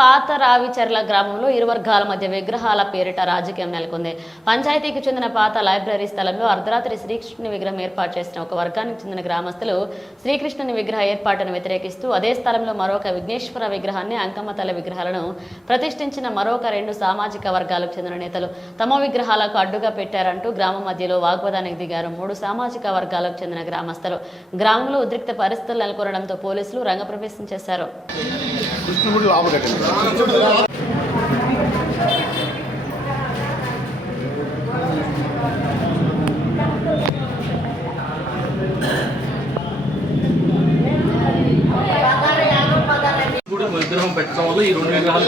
పాత రావిచర్ల గ్రామంలో ఇరు వర్గాల మధ్య విగ్రహాల పేరిట రాజకీయం నెలకొంది. పంచాయతీకి చెందిన పాత లైబ్రరీ స్థలంలో అర్ధరాత్రి శ్రీకృష్ణుని విగ్రహం ఏర్పాటు చేసిన ఒక వర్గానికి చెందిన గ్రామస్తులు శ్రీకృష్ణుని విగ్రహ ఏర్పాటును వ్యతిరేకిస్తూ అదే స్థలంలో మరొక విఘ్నేశ్వర విగ్రహాన్ని, అంకమ్మ తల్లి విగ్రహాలను ప్రతిష్ఠించిన మరొక 2 సామాజిక వర్గాలకు చెందిన నేతలు తమ విగ్రహాలకు అడ్డుగా పెట్టారంటూ గ్రామం మధ్యలో వాగ్వాదానికి దిగారు. 3 సామాజిక వర్గాలకు చెందిన గ్రామస్తులు. గ్రామంలో ఉద్రిక్త పరిస్థితులు నెలకొనడంతో పోలీసులు రంగప్రవేశం చేశారు. విగ్రహం పెట్టడం వల్ల ఈ 2 విగ్రహాలు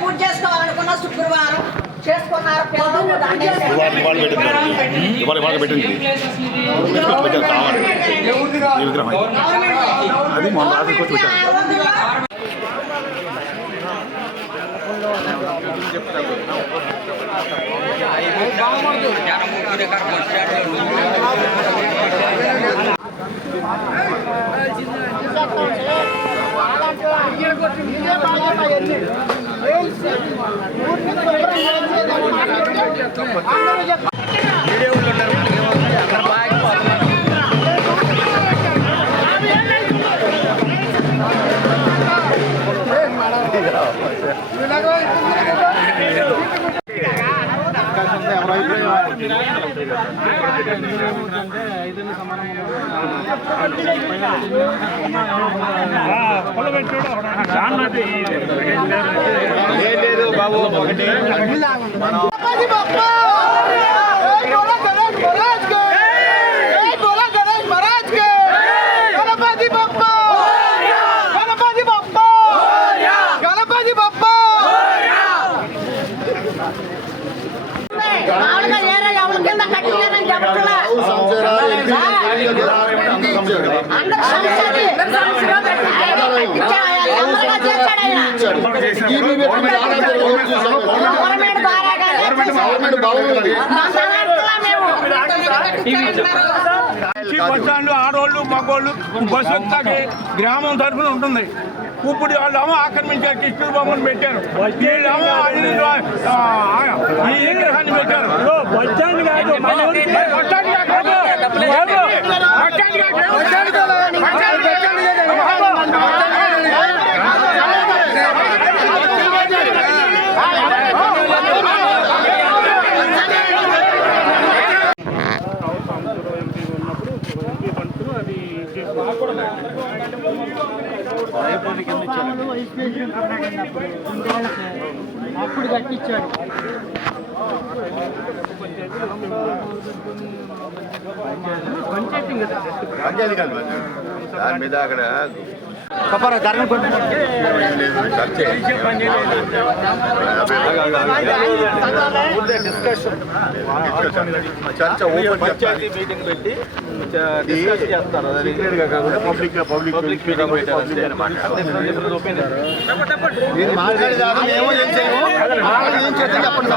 పూజ చేసుకోవాలనుకున్న శుక్రవారం చేసుకున్నారు. ఆడోళ్ళు మగోళ్ళు బస్సు ఎక్కి గ్రామం తరఫున ఉంటుంది. ఇప్పుడు వాళ్ళేమో ఆక్రమించారు, కృష్ణుడు బొమ్మను పెట్టారు. వీళ్ళేమో ఈ విగ్రహాన్ని పెట్టారు. అప్పుడు కట్టించాడు. పంచాయతీ కాదు దాని మీద అక్కడ చర్చ పంచాయతీ మీటింగ్ పెట్టి డిస్కస్ చేస్తారు. మీరు మాట్లాడేదాకా మేము ఏం చేయము, ఏం చేస్తే చెప్పండి.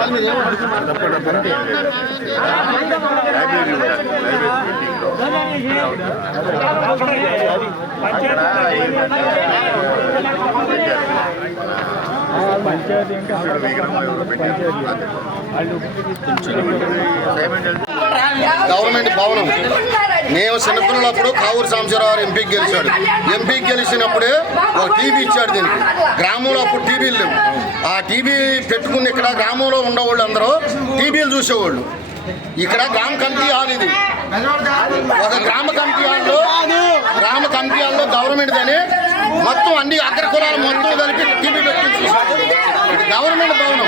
గవర్నమెంట్ భవనం మేము చిన్నపిల్లలప్పుడు కావూరు సాంబశివరావు ఎంపీకి గెలిచాడు. ఎంపీకి గెలిచినప్పుడే ఒక టీవీ ఇచ్చాడు. దీనికి గ్రామంలో అప్పుడు టీవీలు లేవు. ఆ టీవీ పెట్టుకుని ఇక్కడ గ్రామంలో ఉండేవాళ్ళు అందరూ టీవీలు చూసేవాళ్ళు. ఇక్కడ గ్రామ కమిటీ హాల్, ఇది ఒక గ్రామ కమిటీ హాల్లో గవర్నమెంట్ అని మొత్తం అన్ని అగ్ర కులాలు మొత్తం కలిపి టీవీ పెట్టుకుని చూసాడు. గవర్నమెంట్ భవనం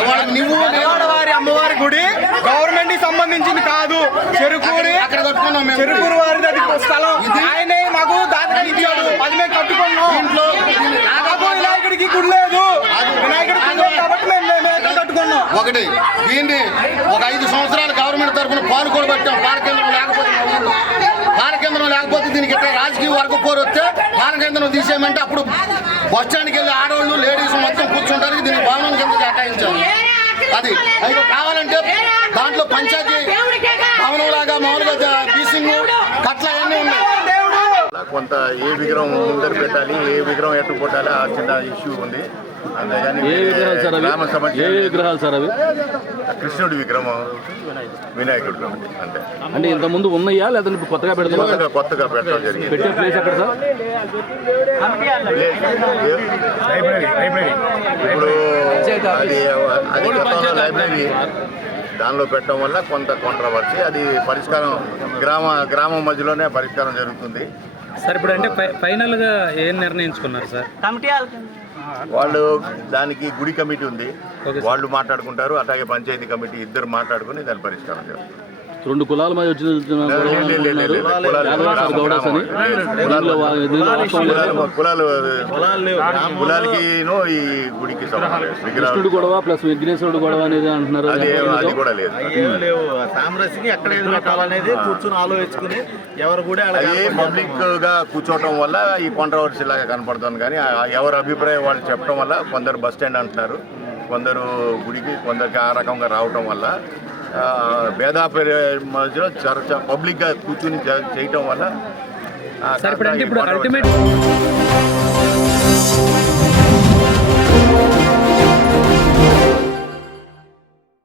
ఇవాళ నువ్వు వారి అమ్మవారి గుడి గవర్నమెంట్ సంబంధించింది కాదు. చెరుకూరి అక్కడ కట్టుకున్నాం మేము. చెరుకూరు వారి స్థలం ఆయనే మాకు దాతగా ఇచ్చాడు. అది మేము కట్టుకున్నాం. ఇంట్లో వినాయకుడికి గుడి లేదు. వినాయకుడికి గుడి లేదు కాబట్టి మేము కట్టుకున్నాం. ఒకటి దీన్ని ఒక 5 సంవత్సరాలు గవర్నమెంట్ తరఫున పాలు కూడా పెట్టాం. పాలకేంద్రం లేకపోతే దీనికి ఇట్లా రాజకీయ వర్గ పోరు వస్తే పాలకేంద్రం తీసేయమంటే అప్పుడు బస్ స్టాండ్కి వెళ్ళి ఆడవాళ్ళు లేడీస్ మొత్తం కూర్చుంటానికి దీనికి భవనం కింద కేటాయించాం. అది కావాలంటే దాంట్లో పంచాయతీ భవనం లాగా మామూలుగా బీసింగ్ కట్ల కొంత ఏ విగ్రహం ముందర పెట్టాలి, ఏ విగ్రహం ఎట్టు కొట్టాలి ఆ చిన్న ఇష్యూ ఉంది. అంతేగాని గ్రామ సమస్య. ఏ విగ్రహాలు సార్ అవి? కృష్ణుడి విగ్రహం, వినాయకుడు అంతే. అంటే ఇంత ముందు ఉన్నాయా లేదా కొత్తగా పెడతారు? కొత్తగా పెట్టడం జరిగింది. పెట్టే ప్లేస్ ఎక్కడ సార్? ఇప్పుడు అది కొత్త లైబ్రరీ, దానిలో పెట్టడం వల్ల కొంత కాంట్రవర్సీ. అది పరిష్కారం గ్రామం మధ్యలోనే పరిష్కారం జరుగుతుంది. సార్ ఇప్పుడు అంటే ఫైనల్గా ఏం నిర్ణయించుకున్నారు సార్? వాళ్ళు దానికి గుడి కమిటీ ఉంది, వాళ్ళు మాట్లాడుకుంటారు. అట్లాగే పంచాయతీ కమిటీ ఇద్దరు మాట్లాడుకుని దాని పరిష్కారం చేస్తారు. 2 కులాల మధ్య వచ్చిన కులాలకి ఈ గుడికి కృష్ణుడు గొడవ ప్లస్ విఘ్నేశ్వరుడు గొడవ అనేది అంటున్నారు. అది కూడా లేదు. సామరస్యంగా ఎక్కడ ఏదైనా కావాలనేది కూర్చొని ఆలోచించుకుని ఎవరు కూడా అదే పబ్లిక్ గా కూర్చోవటం వల్ల ఈ కాంట్రవర్సీ లాగా కనపడుతుంది. కానీ ఎవరి అభిప్రాయం వాళ్ళు చెప్పడం వల్ల కొందరు బస్ స్టాండ్ అంటున్నారు, కొందరు గుడికి, కొందరికి ఆ రకంగా రావటం వల్ల భేదాపరి మధ్యలో చర్చ పబ్లిక్గా కూర్చుని చేయటం వల్ల ఇప్పుడు అల్టిమేట్